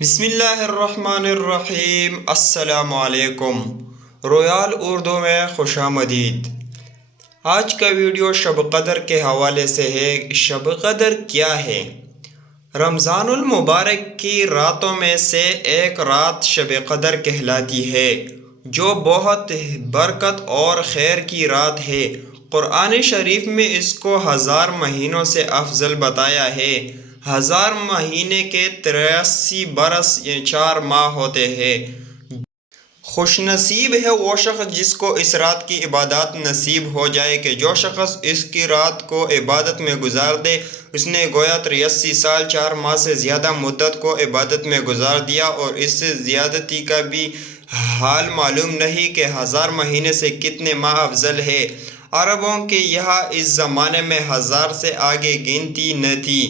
بسم اللہ الرحمن الرحیم۔ السلام علیکم۔ رویال اردو میں خوش آمدید۔ آج کا ویڈیو شب قدر کے حوالے سے ہے۔ شب قدر کیا ہے؟ رمضان المبارک کی راتوں میں سے ایک رات شب قدر کہلاتی ہے، جو بہت برکت اور خیر کی رات ہے۔ قرآن شریف میں اس کو 1000 مہینوں سے افضل بتایا ہے۔ 1000 مہینے کے 83 برس 4 ماہ ہوتے ہیں۔ خوش نصیب ہے وہ شخص جس کو اس رات کی عبادات نصیب ہو جائے کہ جو شخص اس کی رات کو عبادت میں گزار دے، اس نے گویا 83 سال 4 ماہ سے زیادہ مدت کو عبادت میں گزار دیا، اور اس سے زیادتی کا بھی حال معلوم نہیں کہ 1000 مہینے سے کتنے ماہ افضل ہے۔ عربوں کے یہاں اس زمانے میں 1000 سے آگے گنتی نہ تھی۔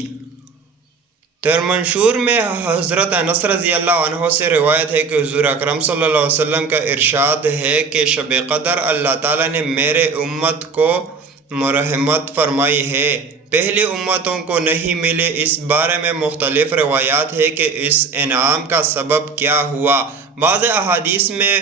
ترمنشور میں حضرت انس رضی اللہ عنہ سے روایت ہے کہ حضور اکرم صلی اللہ علیہ وسلم کا ارشاد ہے کہ شب قدر اللہ تعالیٰ نے میرے امت کو مرحمت فرمائی ہے، پہلی امتوں کو نہیں ملے۔ اس بارے میں مختلف روایات ہیں کہ اس انعام کا سبب کیا ہوا۔ بعض احادیث میں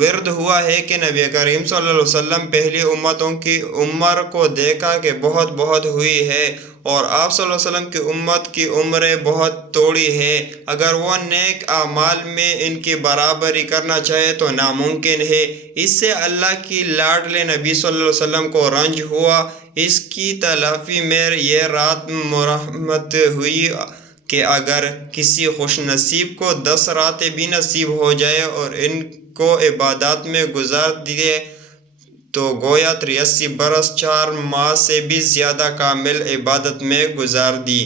ورد ہوا ہے کہ نبی کریم صلی اللہ علیہ وسلم پہلی امتوں کی عمر کو دیکھا کہ بہت ہوئی ہے، اور آپ صلی اللہ علیہ وسلم کی امت کی عمریں بہت تھوڑی ہے۔ اگر وہ نیک اعمال میں ان کی برابری کرنا چاہے تو ناممکن ہے۔ اس سے اللہ کی لاڈلے نبی صلی اللہ علیہ وسلم کو رنج ہوا۔ اس کی تلافی میں یہ رات مرحمت ہوئی کہ اگر کسی خوش نصیب کو 10 راتیں بھی نصیب ہو جائے اور ان کو عبادات میں گزار دیے تو گویا 83 برس 4 ماہ سے بھی زیادہ کامل عبادت میں گزار دی۔